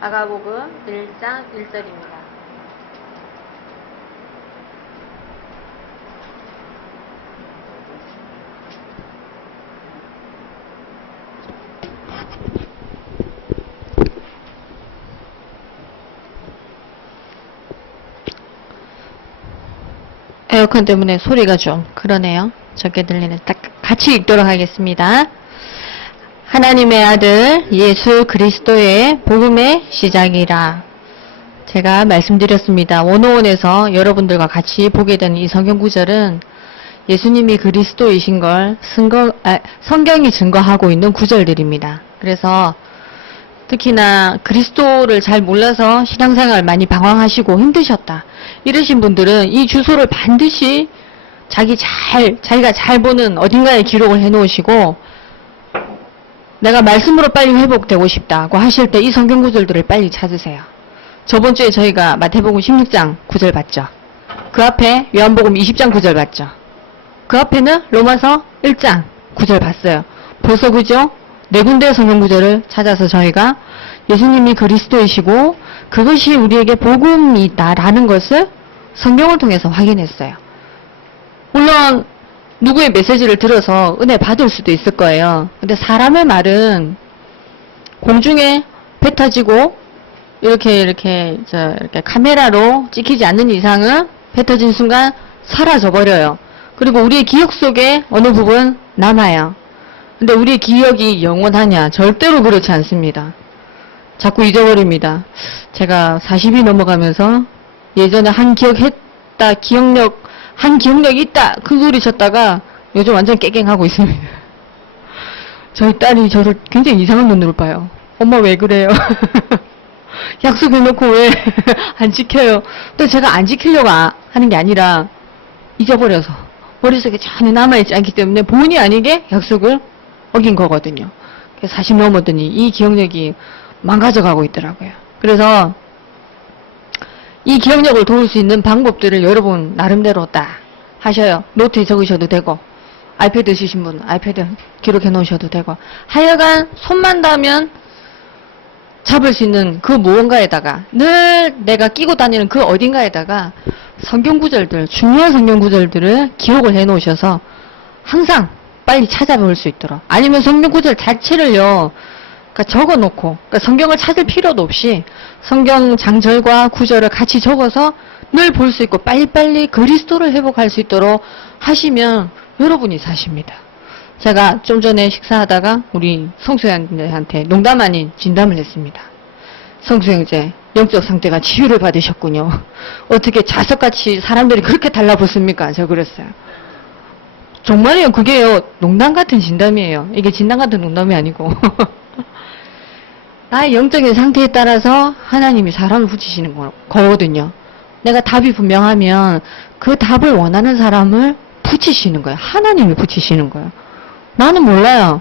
마가복음 1장 1절입니다. 에어컨 때문에 소리가 좀 그러네요. 적게 들리는 딱 같이 읽도록 하겠습니다. 하나님의 아들 예수 그리스도의 복음의 시작이라. 제가 말씀드렸습니다. 101에서 여러분들과 같이 보게 되는 이 성경 구절은 예수님이 그리스도이신 걸 성경이 증거하고 있는 구절들입니다. 그래서 특히나 그리스도를 잘 몰라서 신앙생활 많이 방황하시고 힘드셨다 이러신 분들은 이 주소를 반드시 자기가 잘 보는 어딘가에 기록을 해 놓으시고, 내가 말씀으로 빨리 회복되고 싶다고 하실 때 이 성경 구절들을 빨리 찾으세요. 저번 주에 저희가 마태복음 16장 9절 봤죠. 그 앞에 요한복음 20장 9절 봤죠. 그 앞에는 로마서 1장 9절 봤어요. 벌써 그죠? 네 군데의 성경 구절을 찾아서 저희가 예수님이 그리스도이시고 그것이 우리에게 복음이다라는 것을 성경을 통해서 확인했어요. 물론 누구의 메시지를 들어서 은혜 받을 수도 있을 거예요. 근데 사람의 말은 공중에 배 터지고 이렇게 카메라로 찍히지 않는 이상은 배 터진 순간 사라져 버려요. 그리고 우리의 기억 속에 어느 부분 남아요. 근데 우리의 기억이 영원하냐? 절대로 그렇지 않습니다. 자꾸 잊어버립니다. 제가 40이 넘어가면서 예전에 한 기억력이 있다 그 소리 쳤다가 요즘 완전 깨갱하고 있습니다. 저희 딸이 저를 굉장히 이상한 눈으로 봐요. 엄마 왜 그래요? 약속해놓고 왜 안 지켜요? 또 제가 안 지키려고 하는 게 아니라 잊어버려서 머릿속에 전혀 남아있지 않기 때문에 본의 아니게 약속을 어긴 거거든요. 40 넘었더니 이 기억력이 망가져가고 있더라고요. 그래서 이 기억력을 도울 수 있는 방법들을 여러분 나름대로 딱 하셔요. 노트에 적으셔도 되고, 아이패드 쓰신 분 아이패드 기록해 놓으셔도 되고, 하여간 손만 닿으면 잡을 수 있는 그 무언가에다가, 늘 내가 끼고 다니는 그 어딘가에다가 성경 구절들, 중요한 성경 구절들을 기록을 해 놓으셔서 항상 빨리 찾아볼 수 있도록. 아니면 성경 구절 자체를요, 적어 놓고, 성경을 찾을 필요도 없이 성경 장절과 구절을 같이 적어서 늘 볼 수 있고 빨리빨리 그리스도를 회복할 수 있도록 하시면 여러분이 사십니다. 제가 좀 전에 식사하다가 우리 성수형제한테 농담 아닌 진담을 했습니다. 성수형제, 영적 상태가 치유를 받으셨군요. 어떻게 자석같이 사람들이 그렇게 달라붙습니까? 저 그랬어요. 정말이에요. 그게요, 농담 같은 진담이에요. 이게 진담 같은 농담이 아니고. 나의 영적인 상태에 따라서 하나님이 사람을 붙이시는 거거든요. 내가 답이 분명하면 그 답을 원하는 사람을 붙이시는 거예요. 하나님이 붙이시는 거예요. 나는 몰라요.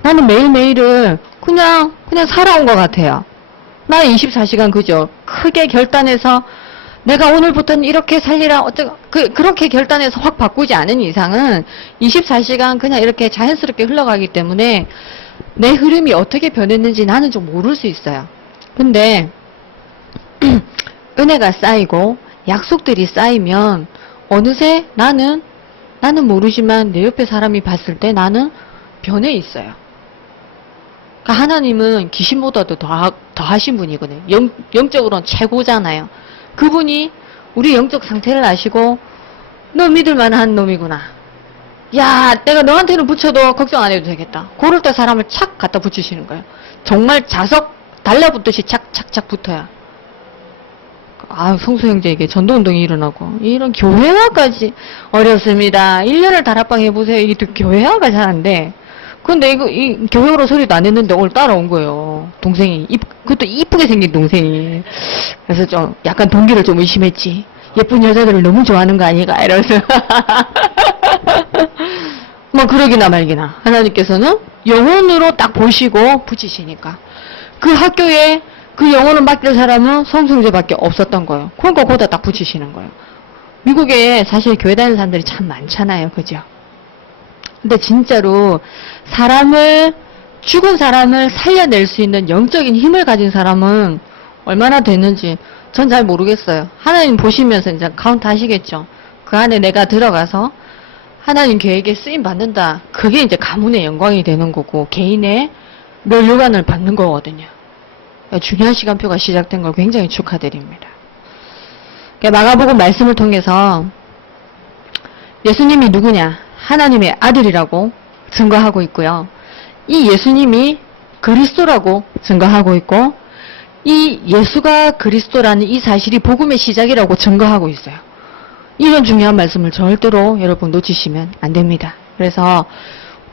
나는 매일매일을 그냥 살아온 것 같아요. 나는 24시간 그죠? 크게 결단해서 내가 오늘부터는 이렇게 살리라 그렇게 결단해서 확 바꾸지 않은 이상은 24시간 그냥 이렇게 자연스럽게 흘러가기 때문에 내 흐름이 어떻게 변했는지 나는 좀 모를 수 있어요. 근데 은혜가 쌓이고 약속들이 쌓이면 어느새 나는 모르지만 내 옆에 사람이 봤을 때 나는 변해 있어요. 그러니까 하나님은 귀신보다도 더 하신 분이거든요. 영적으로는 최고잖아요. 그분이 우리 영적 상태를 아시고 너 믿을 만한 놈이구나. 야, 내가 너한테는 붙여도 걱정 안 해도 되겠다. 그럴 때 사람을 착 갖다 붙이시는 거예요. 정말 자석 달라붙듯이 착착착 붙어야. 성수형제에게 전도운동이 일어나고, 이런 교회화까지 어렵습니다. 1년을 다락방 해보세요. 이게 또 교회화가 잘 안 돼. 근데 이 교회로 소리도 안 했는데 오늘 따라온 거예요. 동생이. 그것도 이쁘게 생긴 동생이. 그래서 좀 약간 동기를 좀 의심했지. 예쁜 여자들을 너무 좋아하는 거 아니가? 이러면서. 뭐 그러기나 말기나. 하나님께서는 영혼으로 딱 보시고 붙이시니까. 그 학교에 그 영혼을 맡길 사람은 성수형제밖에 없었던 거예요. 그러니까 거기다 딱 붙이시는 거예요. 미국에 사실 교회 다니는 사람들이 참 많잖아요. 그죠? 근데 진짜로 사람을 죽은 사람을 살려낼 수 있는 영적인 힘을 가진 사람은 얼마나 되는지 전 잘 모르겠어요. 하나님 보시면서 이제 카운트 하시겠죠. 그 안에 내가 들어가서 하나님 계획에 쓰임 받는다. 그게 이제 가문의 영광이 되는 거고 개인의 면류관을 받는 거거든요. 중요한 시간표가 시작된 걸 굉장히 축하드립니다. 마가복음 말씀을 통해서 예수님이 누구냐? 하나님의 아들이라고 증거하고 있고요. 이 예수님이 그리스도라고 증거하고 있고 이 예수가 그리스도라는 이 사실이 복음의 시작이라고 증거하고 있어요. 이런 중요한 말씀을 절대로 여러분 놓치시면 안 됩니다. 그래서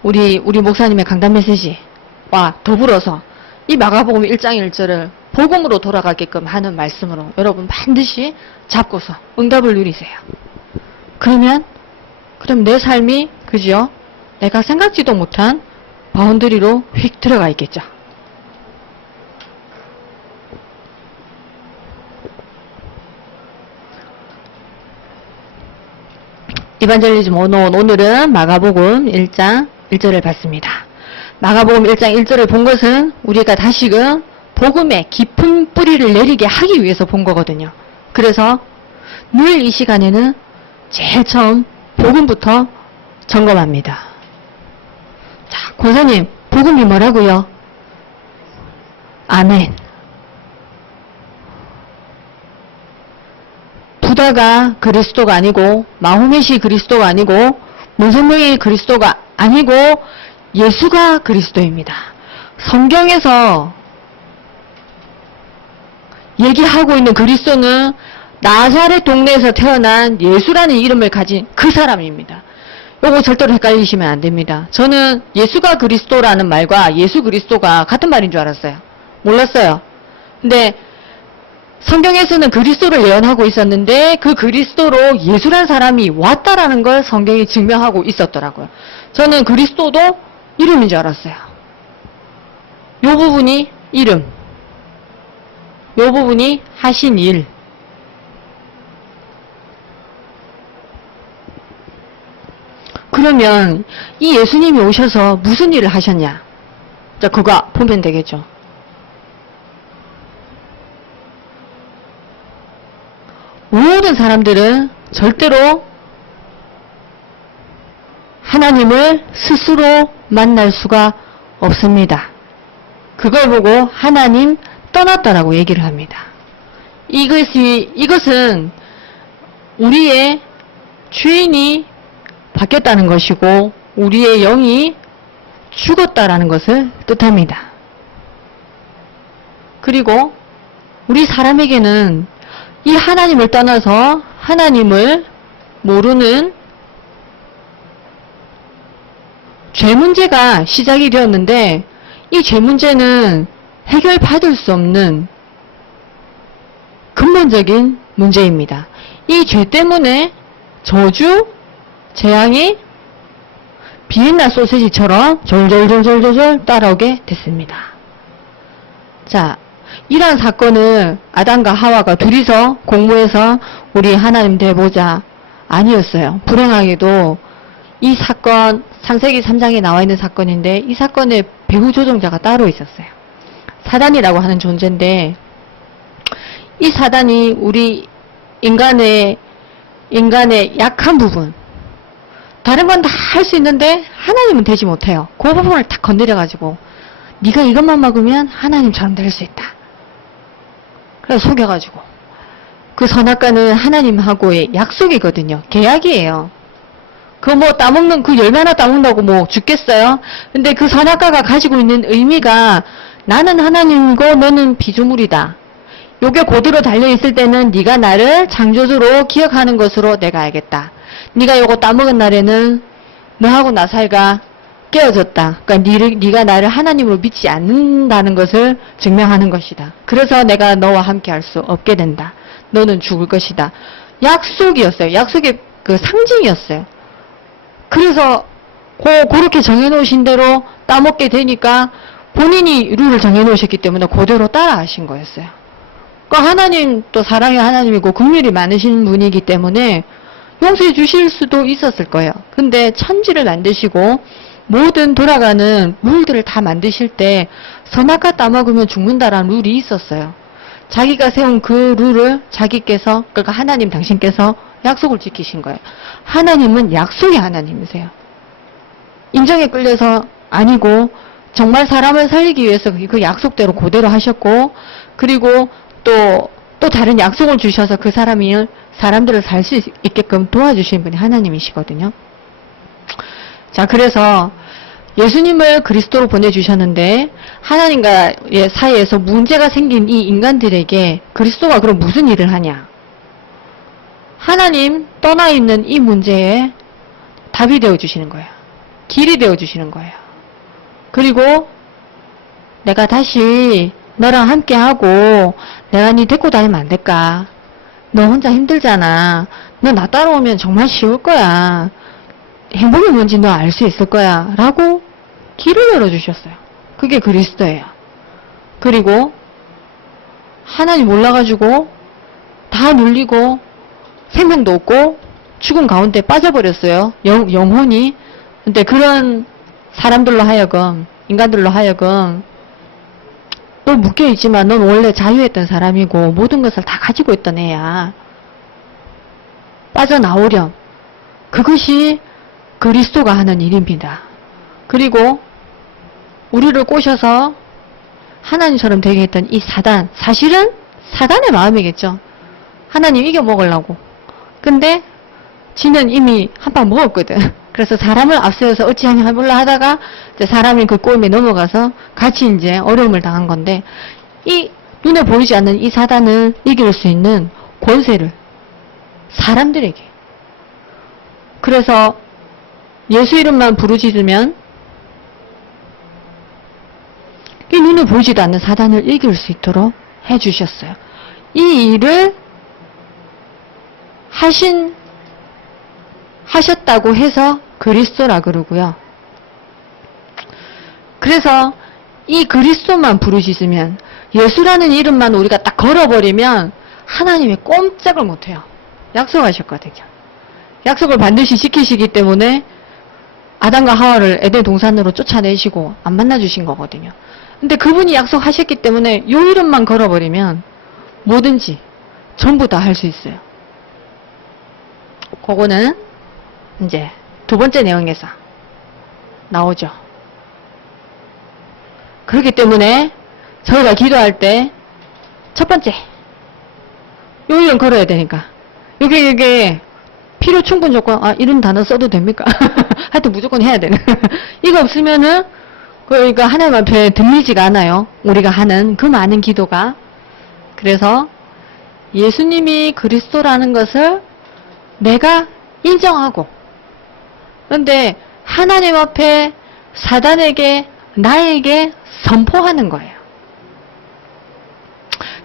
우리 목사님의 강단 메시지와 더불어서 이 마가복음 1장 1절을 복음으로 돌아가게끔 하는 말씀으로 여러분 반드시 잡고서 응답을 누리세요. 그럼 내 삶이 그죠? 내가 생각지도 못한 바운더리로 휙 들어가 있겠죠. 이반젤리즘 101 오늘은 마가복음 1장 1절을 봤습니다. 마가복음 1장 1절을 본 것은 우리가 다시금 복음의 깊은 뿌리를 내리게 하기 위해서 본 거거든요. 그래서 늘 이 시간에는 제일 처음 복음부터 점검합니다. 자, 권사님, 복음이 뭐라고요? 아멘. 부다가 그리스도가 아니고 마호멧이 그리스도가 아니고 문선명이 그리스도가 아니고 예수가 그리스도입니다. 성경에서 얘기하고 있는 그리스도는 나사렛 동네에서 태어난 예수라는 이름을 가진 그 사람입니다. 요거 절대로 헷갈리시면 안 됩니다. 저는 예수가 그리스도라는 말과 예수 그리스도가 같은 말인 줄 알았어요. 몰랐어요. 근데 성경에서는 그리스도를 예언하고 있었는데 그 그리스도로 예수란 사람이 왔다라는 걸 성경이 증명하고 있었더라고요. 저는 그리스도도 이름인 줄 알았어요. 요 부분이 이름, 요 부분이 하신 일. 그러면 이 예수님이 오셔서 무슨 일을 하셨냐? 자, 그거 보면 되겠죠. 모든 사람들은 절대로 하나님을 스스로 만날 수가 없습니다. 그걸 보고 하나님 떠났다라고 얘기를 합니다. 이것은 우리의 주인이 바뀌었다는 것이고 우리의 영이 죽었다라는 것을 뜻합니다. 그리고 우리 사람에게는 이 하나님을 떠나서 하나님을 모르는 죄 문제가 시작이 되었는데 이 죄 문제는 해결받을 수 없는 근본적인 문제입니다. 이 죄 때문에 저주, 재앙이 비엔나 소시지처럼 졸졸졸졸졸 따라오게 됐습니다. 자, 이러한 사건을 아담과 하와가 둘이서 공모해서 우리 하나님 돼보자 아니었어요. 불행하게도 이 사건 창세기 3장에 나와 있는 사건인데 이 사건의 배후 조종자가 따로 있었어요. 사단이라고 하는 존재인데 이 사단이 우리 인간의 약한 부분 다른 건 다 할 수 있는데 하나님은 되지 못해요. 그 부분을 딱 건드려가지고 네가 이것만 먹으면 하나님처럼 될 수 있다. 그래서 속여가지고 그 선악과는 하나님하고의 약속이거든요. 계약이에요. 그 뭐 따먹는 그 열매 하나 따먹는다고 뭐 죽겠어요? 근데 그 선악과가 가지고 있는 의미가 나는 하나님이고 너는 피조물이다. 요게 그대로 달려있을 때는 네가 나를 창조주로 기억하는 것으로 내가 알겠다. 네가 요거 따먹은 날에는 너하고 나 사이가 깨어졌다. 그러니까 네가 나를 하나님으로 믿지 않는다는 것을 증명하는 것이다. 그래서 내가 너와 함께 할 수 없게 된다. 너는 죽을 것이다. 약속이었어요. 약속의 그 상징이었어요. 그래서 그렇게 정해놓으신 대로 따먹게 되니까 본인이 룰을 정해놓으셨기 때문에 그대로 따라하신 거였어요. 그러니까 하나님 또 사랑의 하나님이고 긍휼이 많으신 분이기 때문에 용서해 주실 수도 있었을 거예요. 근데 천지를 만드시고 모든 돌아가는 룰들을 다 만드실 때 선악과 따먹으면 죽는다라는 룰이 있었어요. 자기가 세운 그 룰을 자기께서, 그러니까 하나님 당신께서 약속을 지키신 거예요. 하나님은 약속의 하나님이세요. 인정에 끌려서 아니고 정말 사람을 살리기 위해서 그 약속대로 그대로 하셨고, 그리고 또 다른 약속을 주셔서 그 사람들을 살 수 있게끔 도와주신 분이 하나님이시거든요. 자, 그래서 예수님을 그리스도로 보내주셨는데 하나님과의 사이에서 문제가 생긴 이 인간들에게 그리스도가 그럼 무슨 일을 하냐? 하나님 떠나 있는 이 문제에 답이 되어주시는 거예요. 길이 되어주시는 거예요. 그리고 내가 다시 너랑 함께하고 내가 네 데리고 다니면 안 될까? 너 혼자 힘들잖아. 너 나 따라오면 정말 쉬울 거야. 행복이 뭔지 너 알 수 있을 거야. 라고 길을 열어주셨어요. 그게 그리스도예요. 그리고 하나님 몰라가지고 다 눌리고 생명도 없고 죽음 가운데 빠져버렸어요. 영혼이. 근데 그런 사람들로 하여금, 인간들로 하여금 너 묶여있지만 넌 원래 자유했던 사람이고 모든 것을 다 가지고 있던 애야. 빠져나오렴. 그것이 그리스도가 하는 일입니다. 그리고 우리를 꼬셔서 하나님처럼 되게 했던 이 사단, 사실은 사단의 마음이겠죠. 하나님 이겨먹으려고. 근데 지는 이미 한 판 먹었거든. 그래서 사람을 앞세워서 어찌하냐 해볼라 하다가 이제 사람이 그 꼬임에 넘어가서 같이 이제 어려움을 당한 건데, 이 눈에 보이지 않는 이 사단을 이길 수 있는 권세를 사람들에게. 그래서 예수 이름만 부르짖으면 이 눈에 보이지도 않는 사단을 이길 수 있도록 해주셨어요. 이 일을 하셨다고 해서 그리스도라 그러고요. 그래서 이 그리스도만 부르짖으면, 예수라는 이름만 우리가 딱 걸어버리면 하나님이 꼼짝을 못해요. 약속하셨거든요. 약속을 반드시 지키시기 때문에 아담과 하와를 에덴 동산으로 쫓아내시고 안 만나주신 거거든요. 근데 그분이 약속하셨기 때문에 이 이름만 걸어버리면 뭐든지 전부 다 할 수 있어요. 그거는 이제 두 번째 내용에서 나오죠. 그렇기 때문에 저희가 기도할 때 첫 번째, 요 이름 걸어야 되니까. 이게 필요 충분 조건, 이런 단어 써도 됩니까? 하여튼 무조건 해야 되는. 이거 없으면은, 그러니까 하나님 앞에 들리지가 않아요. 우리가 하는 그 많은 기도가. 그래서 예수님이 그리스도라는 것을 내가 인정하고, 그런데 하나님 앞에 사단에게, 나에게 선포하는 거예요.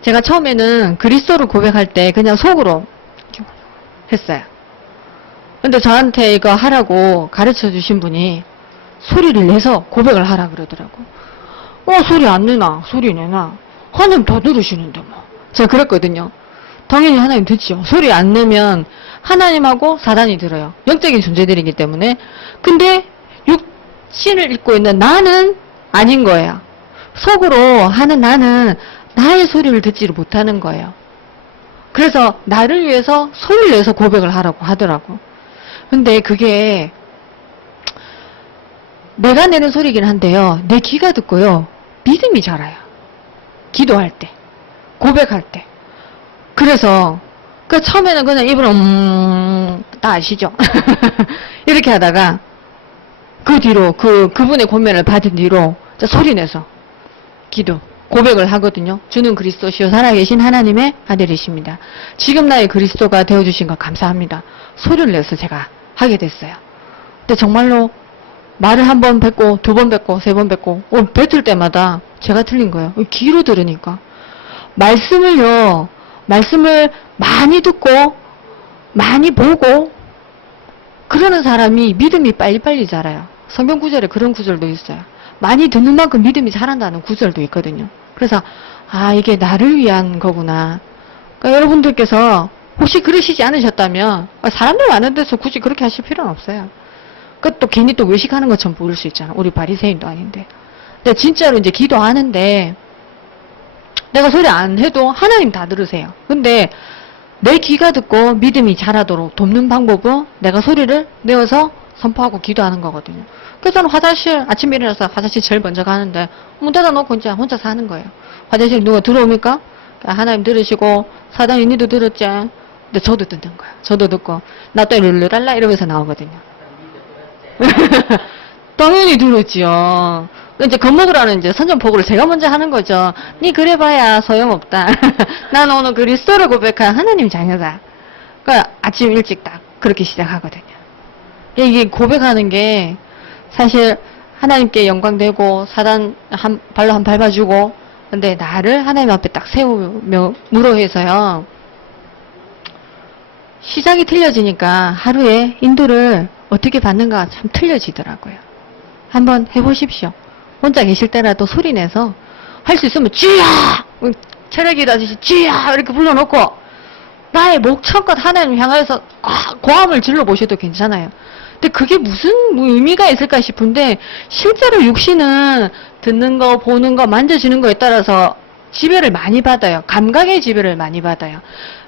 제가 처음에는 그리스도를 고백할 때 그냥 속으로 했어요. 근데 저한테 이거 하라고 가르쳐 주신 분이 소리를 내서 고백을 하라 그러더라고. 소리 안 내나? 소리 내나? 하나님 다 들으시는데 뭐. 제가 그랬거든요. 당연히 하나님 듣죠. 소리 안 내면 하나님하고 사단이 들어요. 영적인 존재들이기 때문에. 근데 육신을 입고 있는 나는 아닌 거예요. 속으로 하는 나는 나의 소리를 듣지를 못하는 거예요. 그래서 나를 위해서 소리를 내서 고백을 하라고 하더라고. 근데 그게 내가 내는 소리긴 한데요. 내 귀가 듣고요. 믿음이 자라요. 기도할 때. 고백할 때. 그래서 처음에는 그냥 입으로 다 아시죠? 이렇게 하다가 그 뒤로 그분의 권면을 받은 뒤로 소리 내서 기도, 고백을 하거든요. 주는 그리스도시요 살아계신 하나님의 아들이십니다. 지금 나의 그리스도가 되어주신 것 감사합니다. 소리를 내서 제가 하게 됐어요. 근데 정말로 말을 한 번 뱉고 두 번 뱉고 세 번 뱉고 뱉을 때마다 제가 틀린 거예요. 귀로 들으니까. 말씀을 많이 듣고 많이 보고 그러는 사람이 믿음이 빨리빨리 자라요. 성경 구절에 그런 구절도 있어요. 많이 듣는 만큼 믿음이 자란다는 구절도 있거든요. 그래서 이게 나를 위한 거구나. 그러니까 여러분들께서 혹시 그러시지 않으셨다면 사람들 많은 데서 굳이 그렇게 하실 필요는 없어요. 그것도 괜히 또 외식하는 것처럼 보일 수 있잖아. 우리 바리새인도 아닌데. 근데 진짜로 이제 기도하는데 내가 소리 안 해도 하나님 다 들으세요. 근데 내 귀가 듣고 믿음이 자라도록 돕는 방법은 내가 소리를 내어서 선포하고 기도하는 거거든요. 그래서 저는 화장실 아침에 일어나서 화장실 제일 먼저 가는데 문 닫아놓고 이제 혼자 사는 거예요. 화장실 누가 들어오니까 하나님 들으시고 사장님 니도 들었지? 근데 저도 듣는 거예요. 저도 듣고 나 또 룰루랄라 이러면서 나오거든요. 당연히 들었지요. 이제 겁먹으라는 이제 선전포고를 제가 먼저 하는 거죠. 니 그래봐야 소용없다. 난 오늘 그리스도를 고백한 하나님 자녀다. 그러니까 아침 일찍 딱 그렇게 시작하거든요. 이게 고백하는 게 사실 하나님께 영광되고 사단 발로 한 밟아주고 근데 나를 하나님 앞에 딱 세우며 물어해서요. 시작이 틀려지니까 하루에 인도를 어떻게 받는가 참 틀려지더라고요. 한번 해보십시오. 혼자 계실 때라도 소리내서 할 수 있으면 주야! 체력이라듯이 주야! 이렇게 불러놓고 나의 목청껏 하나님 향해서 고함을 질러보셔도 괜찮아요. 근데 그게 무슨 의미가 있을까 싶은데 실제로 육신은 듣는 거, 보는 거, 만져지는 거에 따라서 지배를 많이 받아요. 감각의 지배를 많이 받아요.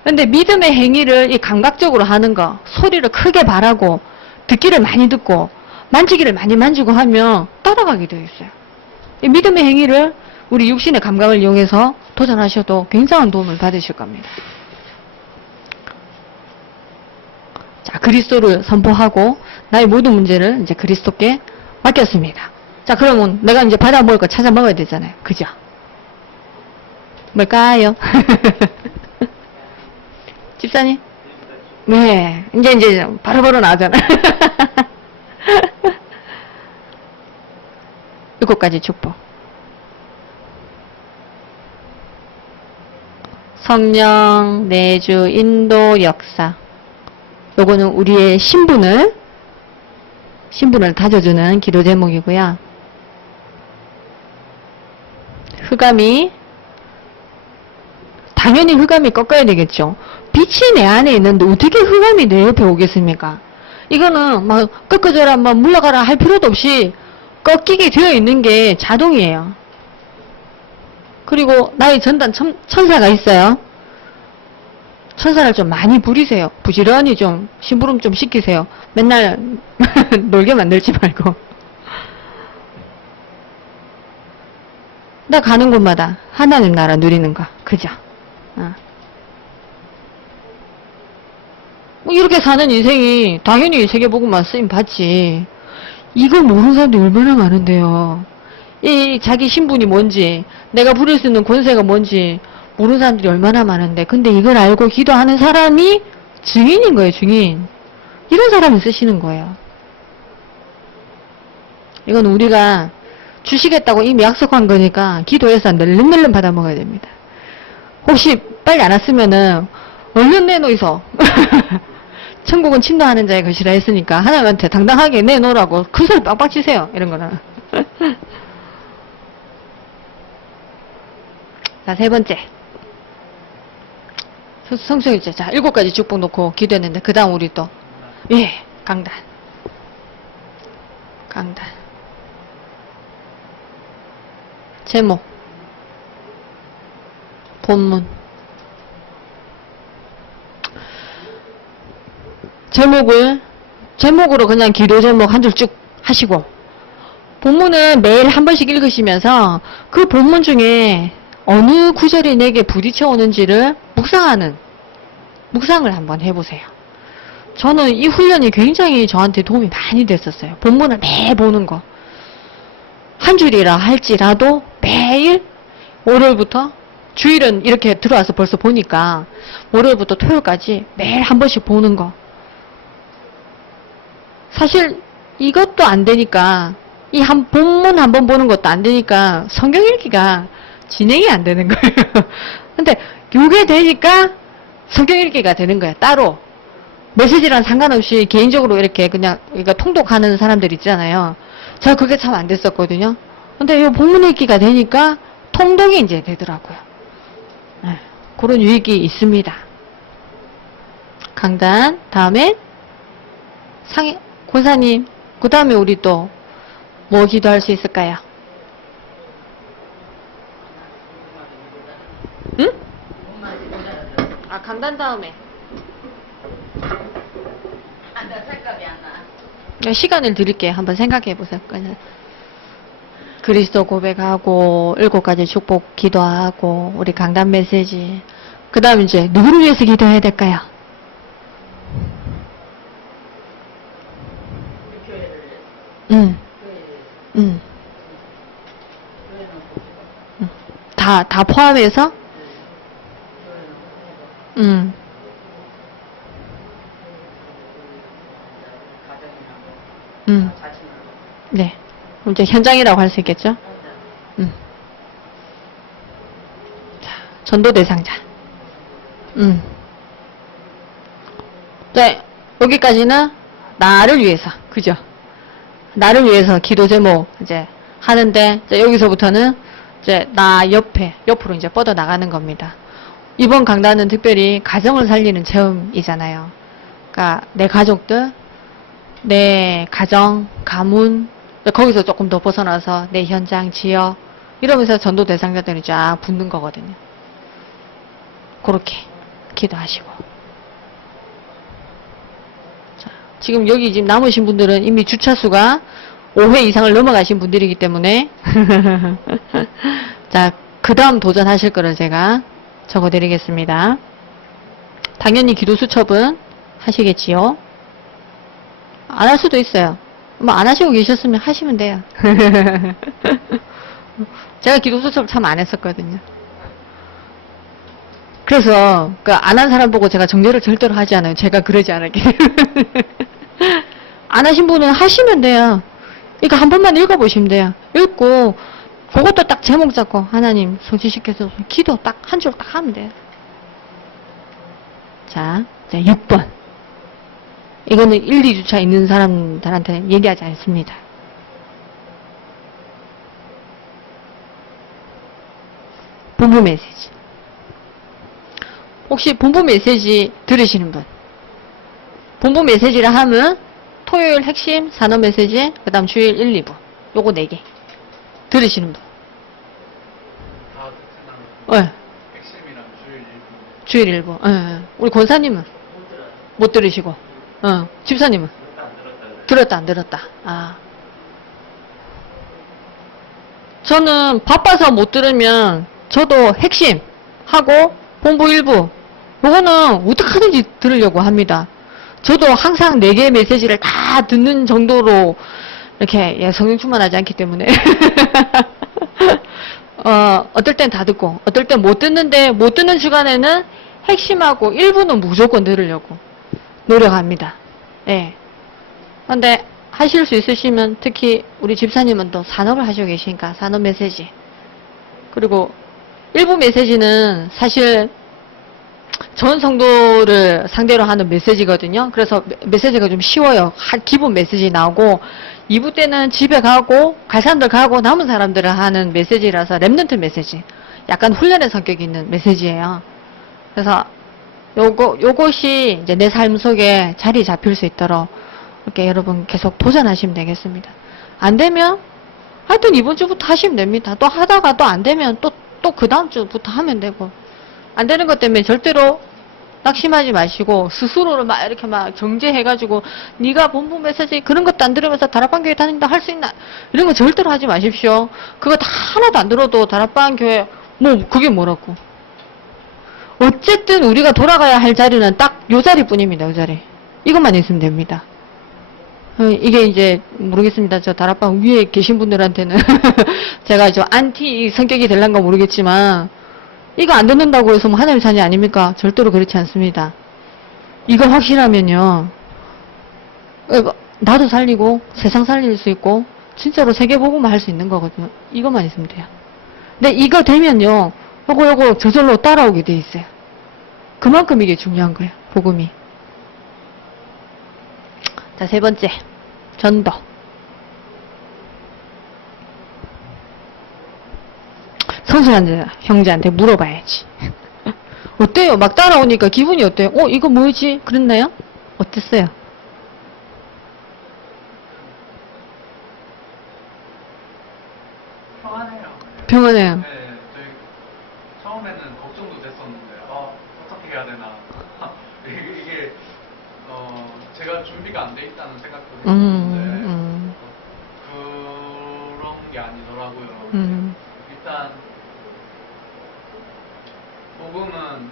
근데 믿음의 행위를 이 감각적으로 하는 거, 소리를 크게 바라고 듣기를 많이 듣고 만지기를 많이 만지고 하면 따라가게 되어 있어요. 이 믿음의 행위를 우리 육신의 감각을 이용해서 도전하셔도 굉장한 도움을 받으실 겁니다. 자, 그리스도를 선포하고 나의 모든 문제를 이제 그리스도께 맡겼습니다. 자, 그러면 내가 이제 받아 먹을 거 찾아 먹어야 되잖아요. 그죠? 뭘까요? 집사님? 네. 이제 바로바로 나오잖아. 7가지 축복. 성령, 내주, 인도, 역사. 요거는 우리의 신분을 다져주는 기도 제목이고요. 흑암이, 당연히 흑암이 꺾어야 되겠죠. 빛이 내 안에 있는데 어떻게 흑암이 내 옆에 오겠습니까? 이거는 막 꺾어져라, 막 물러가라 할 필요도 없이 꺾이게 되어 있는 게 자동이에요. 그리고 나의 전단 천사가 있어요. 천사를 좀 많이 부리세요. 부지런히 좀 심부름 좀 시키세요. 맨날 놀게 만들지 말고. 나 가는 곳마다 하나님 나라 누리는 거. 그죠? 이렇게 사는 인생이 당연히 세계복음만 쓰임 받지. 이거 모르는 사람도 얼마나 많은데요. 이 자기 신분이 뭔지, 내가 부릴 수 있는 권세가 뭔지 모르는 사람들이 얼마나 많은데, 근데 이걸 알고 기도하는 사람이 증인인 거예요, 증인. 이런 사람이 쓰시는 거예요. 이건 우리가 주시겠다고 이미 약속한 거니까 기도해서 낼름낼름 받아 먹어야 됩니다. 혹시 빨리 안 왔으면은 얼른 내놓이소. 천국은 침노하는 자의 것이라 했으니까 하나님한테 당당하게 내놓으라고 큰 소리 빡빡 치세요. 이런 거는. 자, 3번째. 성수일제. 자, 7가지 축복 놓고 기도했는데 그 다음 우리 또 강단. 제목. 본문. 제목으로 그냥 기도 제목 한 줄 쭉 하시고, 본문은 매일 한 번씩 읽으시면서 그 본문 중에 어느 구절이 내게 부딪혀 오는지를 묵상을 한번 해보세요. 저는 이 훈련이 굉장히 저한테 도움이 많이 됐었어요. 본문을 매일 보는 거. 한 줄이라 할지라도 매일 월요일부터, 주일은 이렇게 들어와서 벌써 보니까 월요일부터 토요일까지 매일 한 번씩 보는 거. 사실 이것도 안 되니까, 이 본문 한 번 보는 것도 안 되니까 성경 읽기가 진행이 안 되는 거예요. 근데 요게 되니까 성경 읽기가 되는 거예요. 따로 메시지랑 상관없이 개인적으로 이렇게 그냥 통독하는 사람들 있잖아요. 제가 그게 참 안 됐었거든요. 근데 이 본문 읽기가 되니까 통독이 이제 되더라고요. 네, 그런 유익이 있습니다. 강단. 다음에 권사님 그 다음에 우리 또 뭐 기도할 수 있을까요? 응? 아, 강단 다음에. 시간을 드릴게요. 한번 생각해 보세요. 그리스도 고백하고 7가지 축복 기도하고 우리 강단 메시지. 그 다음 이제 누구를 위해서 기도해야 될까요? 응. 응. 다 포함해서? 응. 응. 네. 그럼 이제 현장이라고 할 수 있겠죠? 응. 자, 전도 대상자. 응. 네. 여기까지는 나를 위해서. 그죠? 나를 위해서 기도 제목 이제 하는데 이제 여기서부터는 이제 나 옆으로 이제 뻗어 나가는 겁니다. 이번 강단은 특별히 가정을 살리는 체험이잖아요. 그러니까 내 가족들, 내 가정, 가문, 거기서 조금 더 벗어나서 내 현장, 지역 이러면서 전도 대상자들이 쫙 붙는 거거든요. 그렇게 기도하시고. 자, 지금 여기 지금 남으신 분들은 이미 주차수가 5회 이상을 넘어가신 분들이기 때문에 자, 그 다음 도전하실 거를 제가 적어드리겠습니다. 당연히 기도 수첩은 하시겠지요. 안 할 수도 있어요. 뭐 안 하시고 계셨으면 하시면 돼요. 제가 기도 수첩 참 안 했었거든요. 그래서 안 한 사람 보고 제가 정죄를 절대로 하지 않아요. 제가 그러지 않을게. 안 하신 분은 하시면 돼요. 그러니까 한 번만 읽어보시면 돼요. 읽고 그것도 딱 제목 잡고 하나님 성취시켜서 기도 딱 한 줄 딱 하면 돼요. 자, 이제 6번. 이거는 1, 2주차 있는 사람들한테 얘기하지 않습니다. 본부 메시지. 혹시 본부 메시지 들으시는 분? 본부 메시지라 하면 토요일 핵심 산업 메시지, 그 다음 주일 1, 2부. 요거 4개. 들으시는 분? 네. 핵심이랑 주일 1부. 네. 우리 권사님은? 못 들으시고. 집사님은? 들었다, 안 들었다. 아. 저는 바빠서 못 들으면 저도 핵심 하고 본부 1부. 요거는 어떻게든지 들으려고 합니다. 저도 항상 4개의 메시지를 다 듣는 정도로 이렇게 성령 충만하지 않기 때문에 어떨 땐 다 듣고 어떨 땐 못 듣는데 못 듣는 주간에는 핵심하고 1부는 무조건 들으려고 노력합니다. 예. 근데 하실 수 있으시면 특히 우리 집사님은 또 산업을 하시고 계시니까 산업 메시지 그리고 1부 메시지는 사실 전 성도를 상대로 하는 메시지거든요. 그래서 메시지가 좀 쉬워요. 기본 메시지 나오고 2부 때는 집에 가고 갈 사람들 가고 남은 사람들을 하는 메시지라서 랩넌트 메시지 약간 훈련의 성격이 있는 메시지예요. 그래서 요것이 이제 내 삶 속에 자리 잡힐 수 있도록 이렇게 여러분 계속 도전하시면 되겠습니다. 안 되면 하여튼 이번 주부터 하시면 됩니다. 또 하다가 또 안 되면 또 그 다음 주부터 하면 되고 안 되는 것 때문에 절대로 낙심하지 마시고 스스로를 막 이렇게 막 정죄해가지고 네가 본부 메시지 그런 것도 안 들으면서 다락방 교회 다닌다 할 수 있나 이런 거 절대로 하지 마십시오. 그거 다 하나도 안 들어도 다락방 교회 뭐 그게 뭐라고. 어쨌든 우리가 돌아가야 할 자리는 딱 요 자리뿐입니다. 요 자리. 이것만 있으면 됩니다. 이게 이제 모르겠습니다. 저 다락방 위에 계신 분들한테는 제가 저 안티 성격이 될란가 모르겠지만 이거 안 듣는다고 해서 뭐 하나님 자녀 아닙니까? 절대로 그렇지 않습니다. 이거 확실하면요. 나도 살리고 세상 살릴 수 있고 진짜로 세계복음을 할 수 있는 거거든요. 이것만 있으면 돼요. 근데 이거 되면요. 요거 저절로 따라오게 돼 있어요. 그만큼 이게 중요한 거예요. 복음이. 자, 3번째. 전도. 성수한 형제한테 물어봐야지. 어때요? 막 따라오니까 기분이 어때요? 이거 뭐지? 그랬나요? 어땠어요? 궁금하네요. 네, 저희 처음에는 걱정도 됐었는데, 어떻게 해야 되나. 이게, 제가 준비가 안 돼 있다는 생각도 했었는데, 그런 게 아니더라고요. 일단, 복음은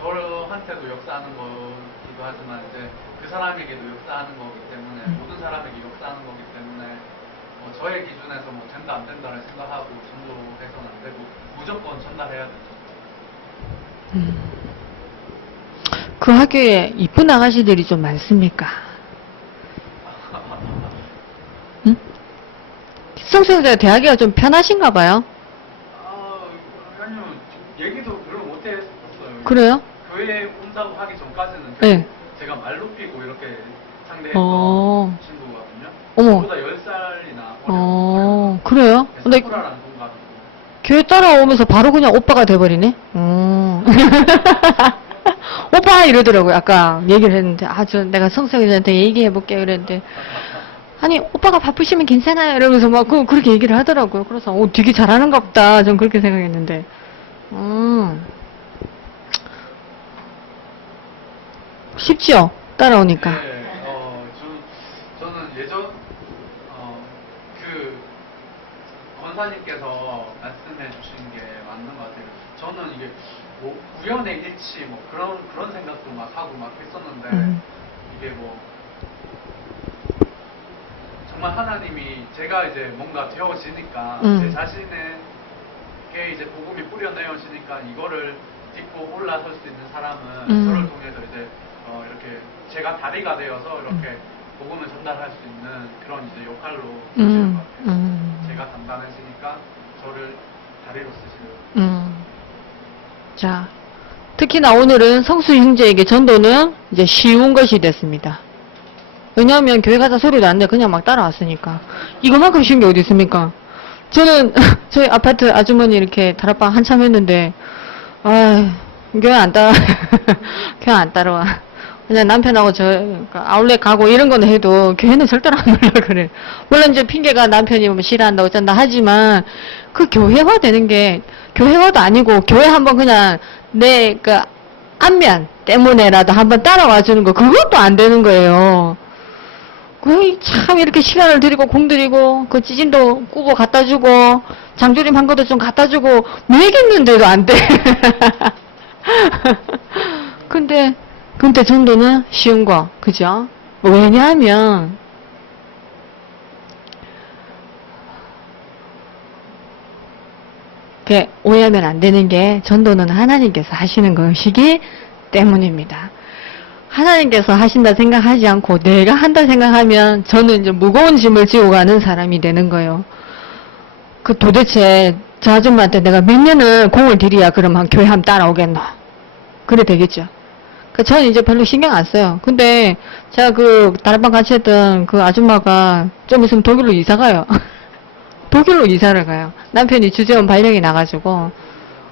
저한테도 역사하는 거기도 하지만, 이제 그 사람에게도 역사하는 거기 때문에, 모든 사람에게 역사하는 거기 때문에, 저의 기준에서 뭐 된다 안 된다를 생각하고 전도해서는 안 되고 무조건 전달해야 되죠. 그 학교에 이쁜 아가씨들이 좀 많습니까? 응? 성수영자 대하기가 좀 편하신가 봐요? 아니요, 얘기도 별로 못 했었어요. 그래요? 교회 온다고 하기 전까지는 네. 제가 말 높이고 이렇게 상대했던 친구거든요. 어머. 저보다 10살이나 어려요. 그래요? 근데 사쿠라라는 동갑이고. 교회 따라오면서 바로 그냥 오빠가 돼버리네? 오빠! 이러더라고요. 아까 얘기를 했는데, 내가 성수영자한테 얘기해볼게요. 그랬는데, 아니, 오빠가 바쁘시면 괜찮아요. 이러면서 막 그렇게 얘기를 하더라고요. 그래서, 되게 잘하는가 보다. 전 그렇게 생각했는데. 쉽지요? 따라오니까. 네, 저는 예전, 그, 권사님께서 말씀해 주신 게 맞는 것 같아요. 저는 이게, 뭐, 우연의 일치, 뭐, 그런 생각도 막 하고 막 했었는데, 이게 뭐, 정말 하나님이 제가 이제 뭔가 되어지니까, 제 자신에게 이제 복음이 뿌려내어지니까, 이거를 딛고 올라설 수 있는 사람은 저를 통해서 이제, 이렇게 제가 다리가 되어서 이렇게 복음을 전달할 수 있는 그런 이제 역할로 쓰시는 것 같아요. 제가 단단해지니까 저를 다리로 쓰시는. 자, 특히나 오늘은 성수 형제에게 전도는 이제 쉬운 것이 됐습니다. 왜냐하면 교회 가서 소리도 안 내. 그냥 막 따라왔으니까. 이거만큼 쉬운 게 어디 있습니까? 저는 저희 아파트 아주머니 이렇게 다락방 한참 했는데, 교회 안 따라, 교회 안 따라와. 그냥 남편하고 아울렛 가고 이런 거는 해도 교회는 절대로 안 올라 그래. 물론 이제 핑계가 남편이 뭐 싫어한다 어쩐다 하지만 그 교회화 되는 게 교회화도 아니고 교회 한번 그냥 내 그 안면 때문에라도 한번 따라와 주는 거 그것도 안 되는 거예요. 참 이렇게 시간을 들이고 공 들이고 그 찌진도 꾸고 갖다 주고 장조림 한 것도 좀 갖다 주고 매겠는데도 안 돼. 근데 전도는 쉬운 거, 그죠? 왜냐하면, 오해하면 안 되는 게, 전도는 하나님께서 하시는 것이기 때문입니다. 하나님께서 하신다 생각하지 않고, 내가 한다 생각하면, 저는 이제 무거운 짐을 지고 가는 사람이 되는 거예요. 도대체, 저 아줌마한테 내가 몇 년을 공을 들여야 그러면 교회 한번 따라오겠노? 그래 되겠죠. 저는 이제 별로 신경 안 써요. 근데 제가 다락방 같이 했던 그 아줌마가 좀 있으면 독일로 이사 가요. 독일로 이사를 가요. 남편이 주재원 발령이 나가지고,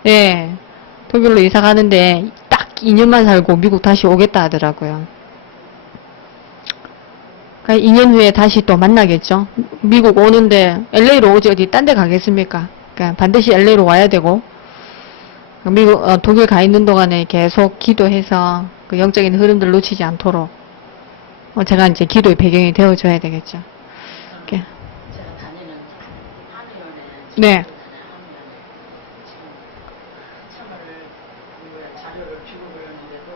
예, 독일로 이사 가는데 딱 2년만 살고 미국 다시 오겠다 하더라고요. 그러니까 2년 후에 다시 또 만나겠죠. 미국 오는데 LA로 오지 어디 딴 데 가겠습니까? 그러니까 반드시 LA로 와야 되고, 미국, 독일 가 있는 동안에 계속 기도해서 그 영적인 흐름들 놓치지 않도록 제가 이제 기도의 배경이 되어줘야 되겠죠. 제가 다니는 한의원에 네. 참여를 자료를 비교를 했는데도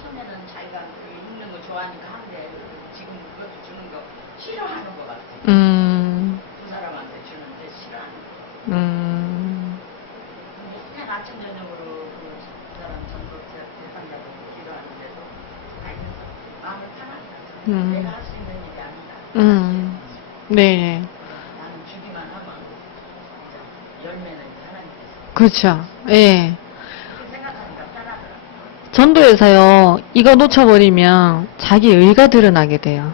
처음에는 자기가 읽는 거 좋아하니까 하는데 지금 그것도 주는 거 싫어하는 것 같아요. 두 사람한테 주는데 싫어하는 거. 그냥 아침 저녁으로 그 사람 전도 대상자로 기도하는데도 마음을 편하게 내가 할 수 있는 일이 아니다. 네. 나는 주기만 하면 열매는 하나님께서. 그렇죠. 예. 그렇게 생각하니까 편하더라고요. 전도에서요, 이거 놓쳐버리면 자기 의가 드러나게 돼요.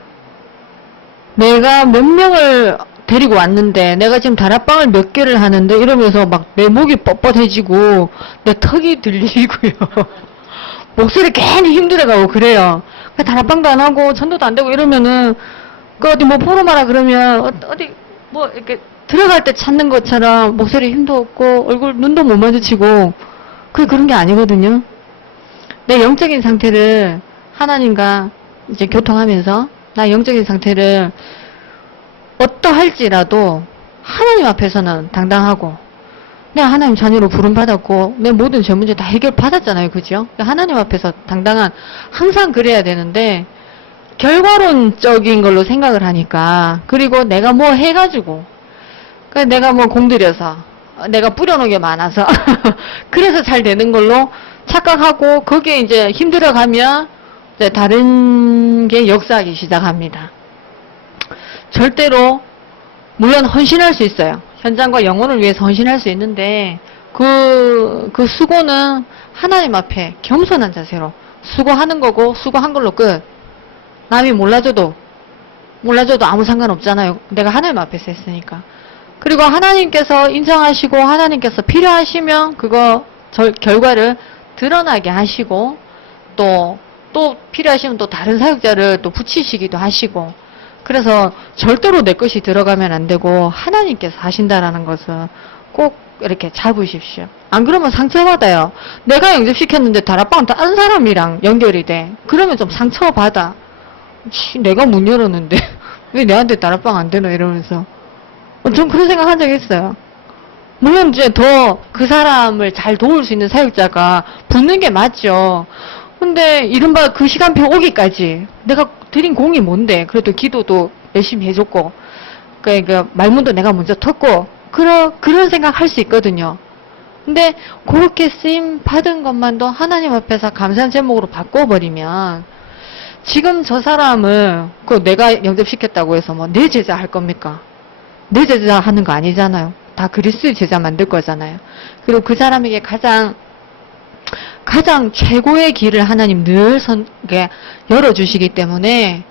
내가 몇 명을 데리고 왔는데 내가 지금 다락방을 몇 개를 하는데 이러면서 막 내 목이 뻣뻣해지고 내 턱이 들리고요. 목소리 괜히 힘들어가고 그래요. 다락방도 안 하고 전도도 안 되고 이러면은 어디 뭐 포럼하라 그러면 어디 뭐 이렇게 들어갈 때 찾는 것처럼 목소리 힘도 없고 얼굴 눈도 못 마주치고 그런 게 아니거든요. 내 영적인 상태를 하나님과 이제 교통하면서 나 영적인 상태를 어떠할지라도 하나님 앞에서는 당당하고 내가 하나님 자녀로 부름받았고 내 모든 죄 문제 다 해결받았잖아요. 그죠? 하나님 앞에서 당당한 항상 그래야 되는데 결과론적인 걸로 생각을 하니까 그리고 내가 뭐 해가지고 내가 뭐 공들여서 내가 뿌려놓은 게 많아서 그래서 잘 되는 걸로 착각하고 거기에 이제 힘들어가면 이제 다른 게 역사하기 시작합니다. 절대로 물론 헌신할 수 있어요. 현장과 영혼을 위해서 헌신할 수 있는데 그 수고는 하나님 앞에 겸손한 자세로 수고하는 거고 수고한 걸로 끝. 남이 몰라줘도 아무 상관없잖아요. 내가 하나님 앞에서 했으니까. 그리고 하나님께서 인정하시고 하나님께서 필요하시면 그거 결과를 드러나게 하시고 또 필요하시면 또 다른 사역자를 또 붙이시기도 하시고 그래서 절대로 내 것이 들어가면 안 되고 하나님께서 하신다라는 것을 꼭 이렇게 잡으십시오. 안 그러면 상처받아요. 내가 영접시켰는데 다락방은 다른 사람이랑 연결이 돼. 그러면 좀 상처받아. 내가 문 열었는데 왜 내한테 다락방 안 되나 이러면서 좀 그런 생각 한 적이 있어요. 물론 이제 더 그 사람을 잘 도울 수 있는 사역자가 붙는 게 맞죠. 근데 이른바 그 시간표 오기까지 내가 드린 공이 뭔데 그래도 기도도 열심히 해줬고 그러니까 말문도 내가 먼저 텄고 그런 생각 할 수 있거든요. 근데 그렇게 쓰임 받은 것만도 하나님 앞에서 감사한 제목으로 바꿔버리면 지금 저 사람을 내가 영접시켰다고 해서 뭐 내 제자 할 겁니까? 내 제자 하는 거 아니잖아요. 다 그리스도의 제자 만들 거잖아요. 그리고 그 사람에게 가장 최고의 길을 하나님 늘 열어주시기 때문에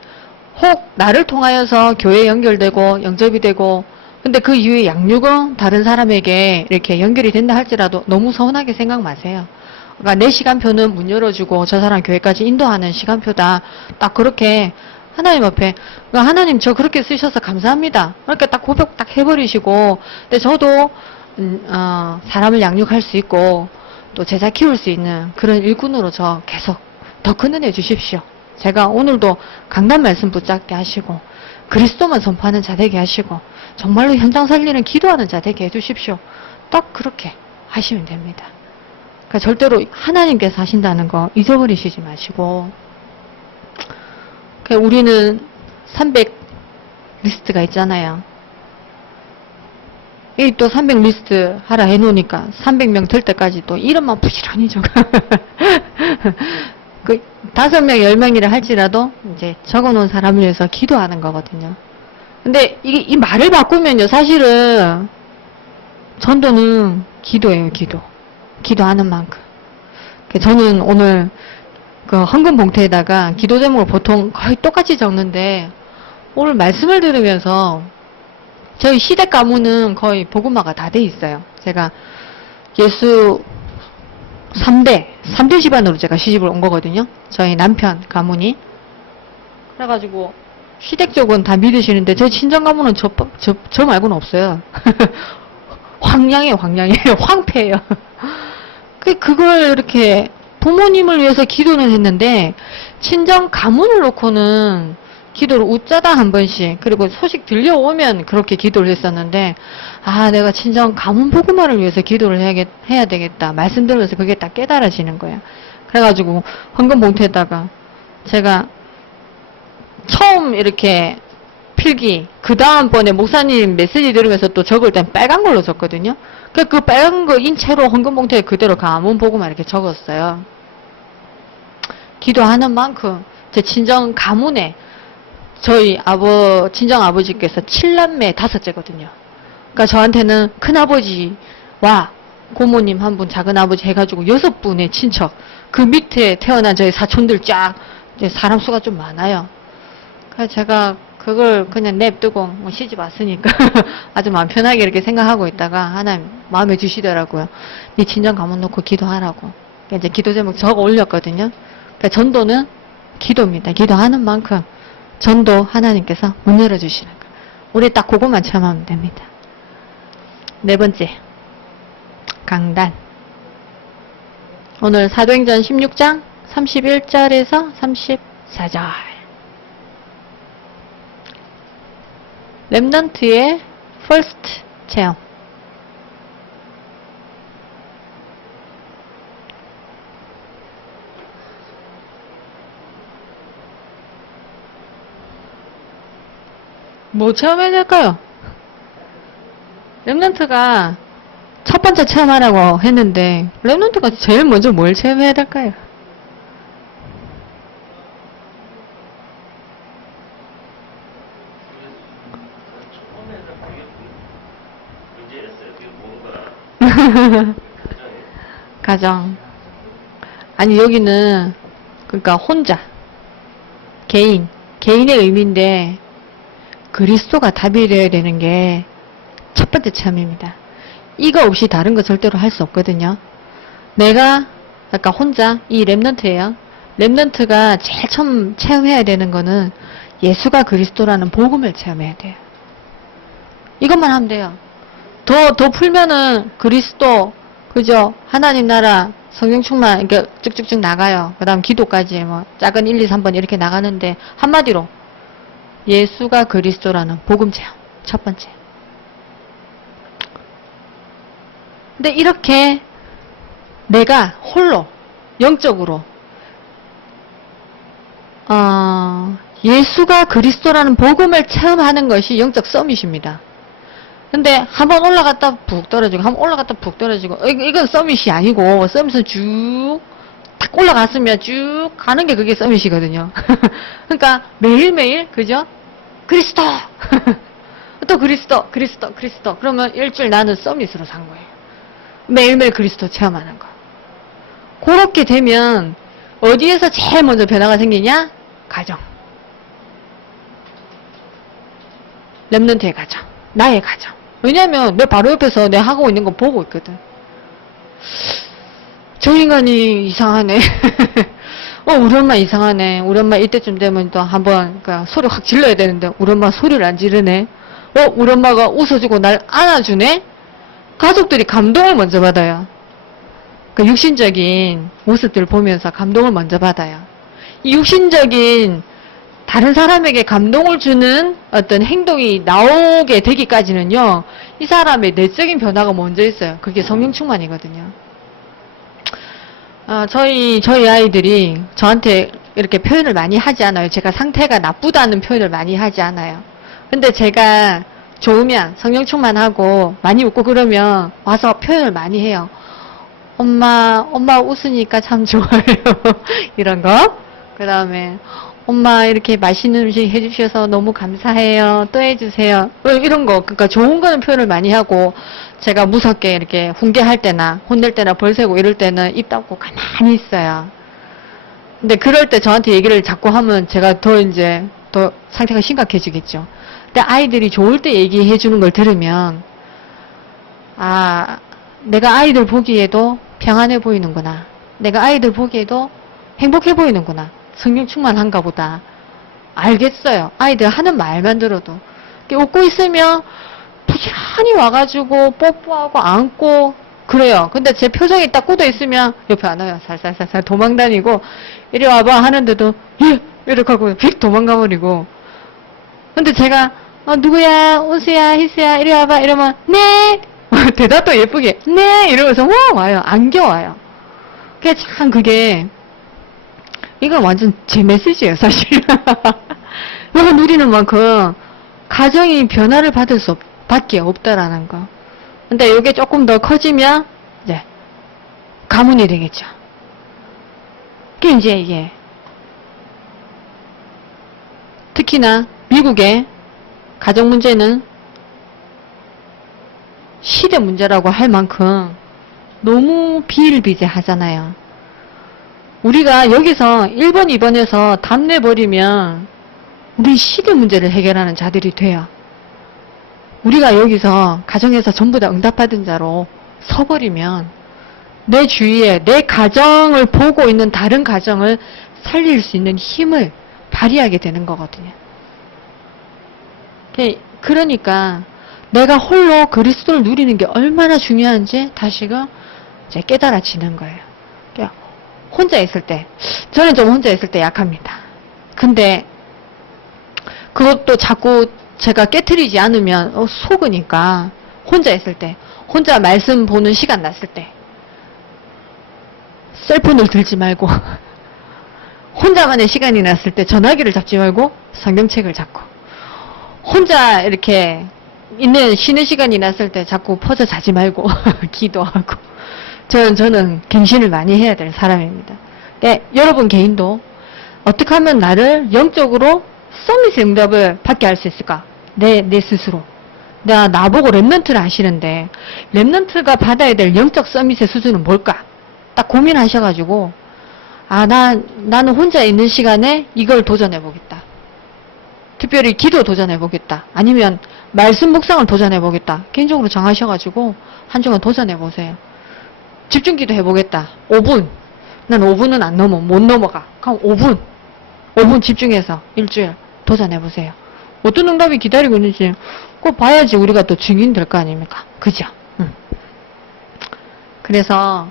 혹 나를 통하여서 교회에 연결되고 영접이 되고 근데 그 이후에 양육은 다른 사람에게 이렇게 연결이 된다 할지라도 너무 서운하게 생각 마세요. 그러니까 내 시간표는 문 열어주고 저 사람 교회까지 인도하는 시간표다. 딱 그렇게 하나님 앞에 그러니까 하나님 저 그렇게 쓰셔서 감사합니다. 그렇게 딱 고백 딱 해버리시고 근데 저도 사람을 양육할 수 있고 또 제자 키울 수 있는 그런 일꾼으로 저 계속 더 큰 은혜 주십시오. 제가 오늘도 강단 말씀 붙잡게 하시고 그리스도만 선포하는 자 되게 하시고 정말로 현장 살리는 기도하는 자 되게 해주십시오. 딱 그렇게 하시면 됩니다. 그러니까 절대로 하나님께서 하신다는 거 잊어버리시지 마시고 그러니까 우리는 300 리스트가 있잖아요. 이 또 300 리스트 하라 해놓으니까 300명 될 때까지 또 이름만 부지런히 적어. 5명, 10명이라 할지라도 이제 적어놓은 사람을 위해서 기도하는 거거든요. 근데 이 말을 바꾸면요, 사실은 전도는 기도예요, 기도. 기도하는 만큼. 저는 오늘 그 헌금 봉투에다가 기도 제목을 보통 거의 똑같이 적는데 오늘 말씀을 들으면서 저희 시댁 가문은 거의 복음화가 다 돼 있어요. 제가 예수 3대 집안으로 제가 시집을 온 거거든요. 저희 남편 가문이. 그래가지고 시댁 쪽은 다 믿으시는데 저 친정 가문은 저 말고는 없어요. 황량해요. 황폐해요. 그걸 이렇게 부모님을 위해서 기도는 했는데 친정 가문을 놓고는 기도를 웃자다 한 번씩 그리고 소식 들려오면 그렇게 기도를 했었는데 내가 친정 가문 복음화를 위해서 기도를 해야 되겠다 말씀 들으면서 그게 딱 깨달아지는 거야. 그래가지고 헌금 봉투에다가 제가 처음 이렇게 필기 그 다음번에 목사님 메시지 들으면서 또 적을 땐 빨간 걸로 적거든요. 그 빨간 거 인채로 헌금 봉투에 그대로 가문 복음화 이렇게 적었어요. 기도하는 만큼 제 친정 가문에 저희 친정 아버지께서 7남매 5째거든요. 그러니까 저한테는 큰아버지와 고모님 한 분, 작은아버지 해가지고 6분의 친척. 그 밑에 태어난 저희 사촌들 쫙 사람 수가 좀 많아요. 그래서 제가 그걸 그냥 냅두고 시집 왔으니까 아주 마음 편하게 이렇게 생각하고 있다가 하나님 마음에 주시더라고요. 네 친정 가문 놓고 기도하라고. 이제 기도 제목 적어 올렸거든요. 그러니까 전도는 기도입니다. 기도하는 만큼 전도 하나님께서 문 열어주시는 거예요. 우리 딱 그것만 체험하면 됩니다. 네 번째, 강단. 오늘 사도행전 16장 31절에서 34절. 렘넌트의 퍼스트 체험. 뭐 체험해야 될까요? 렘넌트가 첫 번째 체험하라고 했는데 렘넌트가 제일 먼저 뭘 체험해야 될까요? 가정. 아니 여기는 그러니까 혼자 개인의 의미인데 그리스도가 답이 되어야 되는 게 첫 번째 체험입니다. 이거 없이 다른 거 절대로 할 수 없거든요. 내가 아까 혼자 이 렘넌트예요. 렘넌트가 제일 처음 체험해야 되는 거는 예수가 그리스도라는 복음을 체험해야 돼요. 이것만 하면 돼요. 더 풀면은 그리스도, 그죠? 하나님 나라, 성령 충만, 이렇게 쭉쭉쭉 나가요. 그 다음 기도까지 뭐 작은 1, 2, 3번 이렇게 나가는데 한마디로 예수가 그리스도라는 복음 체험. 첫 번째. 근데 이렇게 내가 홀로 영적으로 예수가 그리스도라는 복음을 체험하는 것이 영적 서밋입니다. 근데 한번 올라갔다 푹 떨어지고 한번 올라갔다 푹 떨어지고 이건 서밋이 아니고 서밋은 쭉 탁 올라갔으면 쭉 가는 게 그게 서밋이거든요. 그러니까 매일매일 그죠? 그리스도 또 그리스도 그러면 일주일 나는 서밋으로 산 거예요. 매일매일 그리스도 체험하는 거. 그렇게 되면 어디에서 제일 먼저 변화가 생기냐? 가정. 렘넌트의 가정. 나의 가정. 왜냐면 내 바로 옆에서 내 하고 있는 거 보고 있거든. 저 인간이 이상하네. 우리 엄마 이상하네. 우리 엄마 이때쯤 되면 또 한번 그러니까 소리 확 질러야 되는데 우리 엄마 소리를 안 지르네. 우리 엄마가 웃어주고 날 안아주네. 가족들이 감동을 먼저 받아요. 그 육신적인 모습들을 보면서 감동을 먼저 받아요. 이 육신적인 다른 사람에게 감동을 주는 어떤 행동이 나오게 되기까지는요, 이 사람의 내적인 변화가 먼저 있어요. 그게 성령 충만이거든요. 저희 아이들이 저한테 이렇게 표현을 많이 하지 않아요. 제가 상태가 나쁘다는 표현을 많이 하지 않아요. 근데 제가 좋으면 성령 충만하고 많이 웃고 그러면 와서 표현을 많이 해요. 엄마 웃으니까 참 좋아요. 이런 거. 그 다음에 엄마 이렇게 맛있는 음식 해주셔서 너무 감사해요. 또 해주세요. 이런 거. 그러니까 좋은 거는 표현을 많이 하고 제가 무섭게 이렇게 훈계할 때나 혼낼 때나 벌새고 이럴 때는 입 닫고 가만히 있어요. 근데 그럴 때 저한테 얘기를 자꾸 하면 제가 더 상태가 심각해지겠죠. 근데 아이들이 좋을 때 얘기해 주는 걸 들으면 내가 아이들 보기에도 평안해 보이는구나. 내가 아이들 보기에도 행복해 보이는구나. 성령 충만한가 보다. 알겠어요. 아이들 하는 말만 들어도. 웃고 있으면 부지런히 와가지고 뽀뽀하고 안고 그래요. 근데 제 표정이 딱 굳어 있으면 옆에 안 와요. 살살살살 도망다니고 이리 와봐 하는데도 예! 이렇게 하고 휙 도망가버리고. 근데 제가 누구야? 우수야? 희수야? 이리 와봐 이러면 네! 대답도 예쁘게 네! 이러면서 와요. 안겨와요. 그게 이건 완전 제 메시지예요, 사실. 내가 누리는 만큼 가정이 변화를 받을 밖에 없다라는 거. 근데 이게 조금 더 커지면 이제 가문이 되겠죠. 그게 이제 이게 특히나 미국의 가정 문제는 시대 문제라고 할 만큼 너무 비일비재하잖아요. 우리가 여기서 1번, 2번에서 답 내버리면 우리 시대 문제를 해결하는 자들이 돼요. 우리가 여기서 가정에서 전부 다 응답받은 자로 서버리면 내 주위에 내 가정을 보고 있는 다른 가정을 살릴 수 있는 힘을 발휘하게 되는 거거든요. 그러니까 내가 홀로 그리스도를 누리는 게 얼마나 중요한지 다시금 이제 깨달아지는 거예요. 그러니까 혼자 있을 때, 저는 좀 혼자 있을 때 약합니다. 근데 그것도 자꾸 제가 깨트리지 않으면 속으니까 혼자 있을 때, 혼자 말씀 보는 시간 났을 때 셀폰을 들지 말고 혼자만의 시간이 났을 때 전화기를 잡지 말고 성경책을 잡고, 혼자 이렇게 쉬는 시간이 났을 때 자꾸 퍼져 자지 말고 기도하고. 저는 갱신을 많이 해야 될 사람입니다. 그러니까 여러분 개인도 어떻게 하면 나를 영적으로 서밋 응답을 받게 할 수 있을까? 내 스스로. 나보고 랩런트를 하시는데 랩런트가 받아야 될 영적 서밋의 수준은 뭘까? 딱 고민하셔가지고 나는 혼자 있는 시간에 이걸 도전해보겠다. 특별히 기도 도전해보겠다. 아니면 말씀 묵상을 도전해보겠다. 개인적으로 정하셔가지고 한 주간 도전해보세요. 집중기도 해보겠다. 5분. 난 5분은 안 넘어. 못 넘어가. 그럼 5분 집중해서 일주일 도전해보세요. 어떤 응답이 기다리고 있는지 꼭 봐야지 우리가 또 증인 될 거 아닙니까? 그죠? 그래서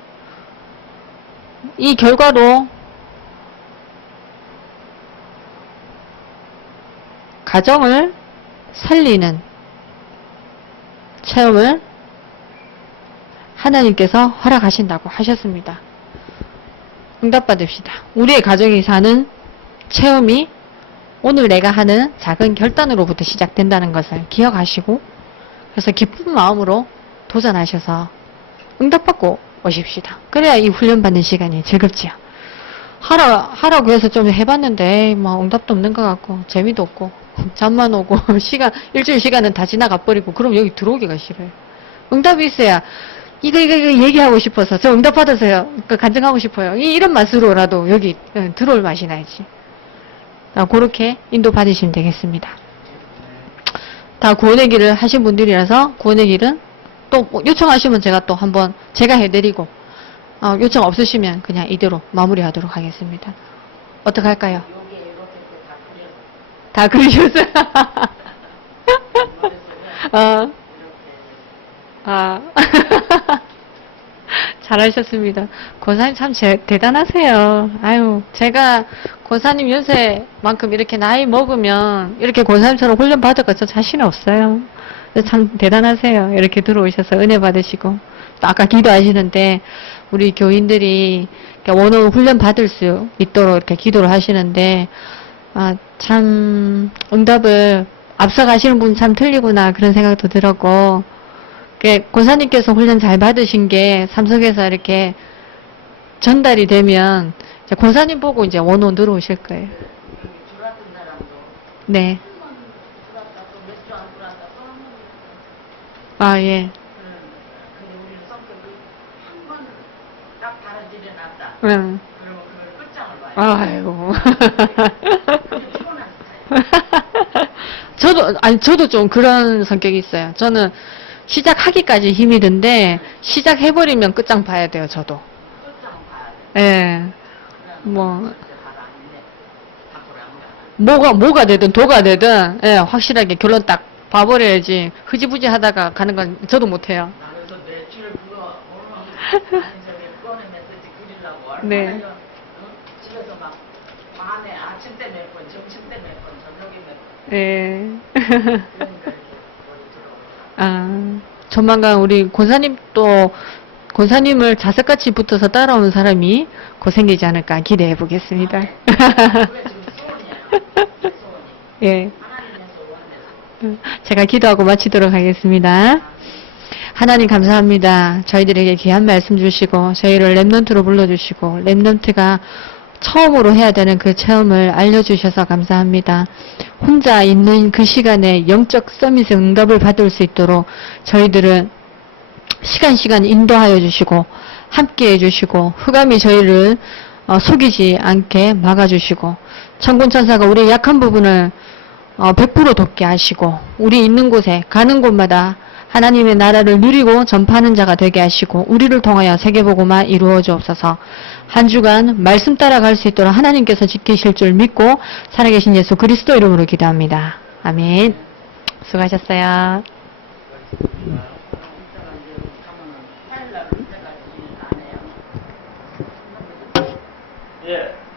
이 결과로 가정을 살리는 체험을 하나님께서 허락하신다고 하셨습니다. 응답받읍시다. 우리의 가정이 사는 체험이 오늘 내가 하는 작은 결단으로부터 시작된다는 것을 기억하시고, 그래서 기쁜 마음으로 도전하셔서 응답받고 오십시다. 그래야 이 훈련받는 시간이 즐겁지요. 하라고 해서 좀 해봤는데 응답도 없는 것 같고 재미도 없고 잠만 오고 일주일 시간은 다 지나가 버리고, 그럼 여기 들어오기가 싫어요. 응답이 있어야 이거 얘기하고 싶어서 저 응답 받아서요 간증하고 싶어요, 이런 맛으로라도 여기 들어올 맛이 나야지. 그렇게 인도 받으시면 되겠습니다. 다 구원의 길을 하신 분들이라서 구원의 길은 또 요청하시면 제가 또 한번 제가 해드리고, 요청 없으시면 그냥 이대로 마무리하도록 하겠습니다. 어떻게 할까요? 요게 이렇게 다 그러셨어요? 잘하셨습니다. 권사님 참 대단하세요. 아유, 제가 권사님 연세만큼 이렇게 나이 먹으면 이렇게 권사님처럼 훈련 받을까 저 자신 없어요. 참 대단하세요. 이렇게 들어오셔서 은혜 받으시고, 또 아까 기도하시는데 우리 교인들이 원어원 훈련 받을 수 있도록 이렇게 기도를 하시는데, 참 응답을 앞서가시는 분 참 틀리구나 그런 생각도 들었고, 권사님께서 훈련 잘 받으신 게 삼성에서 이렇게 전달이 되면 이제 권사님 보고 이제 원어원 들어오실 거예요. 여기 들어왔던 사람도 네. 한 번 들어왔다 또 몇 주 안 들어왔다 또 한 번. 예. 근데 우리는 성격이 한 번 딱 달아지려 놨다. 응. 그러면 그걸 끝장을 봐야 돼. 아이고. 피곤한 스타일. 저도 좀 그런 성격이 있어요. 저는 시작하기까지 힘이 든데, 시작해버리면 끝장 봐야 돼요, 저도. 끝장을 봐야 돼. 예. 뭐, 그때 바로 아닌데 밖으로 안 가. 뭐가 되든 도가 되든, 예, 확실하게 결론 딱 봐버려야지. 흐지부지 하다가 가는 건 저도 못해요. 나는 그래서 매출 그거 오늘 아니 저기 그거는 메시지 그리려고 얼마나 네. 집에서 막 밤에 아침 때 몇 번, 점심 때 몇 번, 저녁에 몇 번. 예. 그러니까 이렇게 머리 들어오고. 조만간 우리 권사님을 자석같이 붙어서 따라오는 사람이 곧 생기지 않을까 기대해 보겠습니다. 그게 지금 소원이야. 소원이. 예. 하나님의 소원에서. 제가 기도하고 마치도록 하겠습니다. 하나님 감사합니다. 저희들에게 귀한 말씀 주시고 저희를 랩넌트로 불러주시고 랩넌트가 처음으로 해야 되는 그 체험을 알려주셔서 감사합니다. 혼자 있는 그 시간에 영적 서밋의 응답을 받을 수 있도록 저희들은 시간 인도하여 주시고 함께 해주시고 흑암이 저희를 속이지 않게 막아주시고 천군천사가 우리의 약한 부분을 100% 돕게 하시고 우리 있는 곳에 가는 곳마다 하나님의 나라를 누리고 전파하는 자가 되게 하시고 우리를 통하여 세계복음화 이루어 주옵소서. 한 주간 말씀 따라갈 수 있도록 하나님께서 지키실 줄 믿고 살아계신 예수 그리스도 이름으로 기도합니다. 아멘. 수고하셨어요. 이따가 이제 가면은 화요일 날 해가지고 안 해요. 예.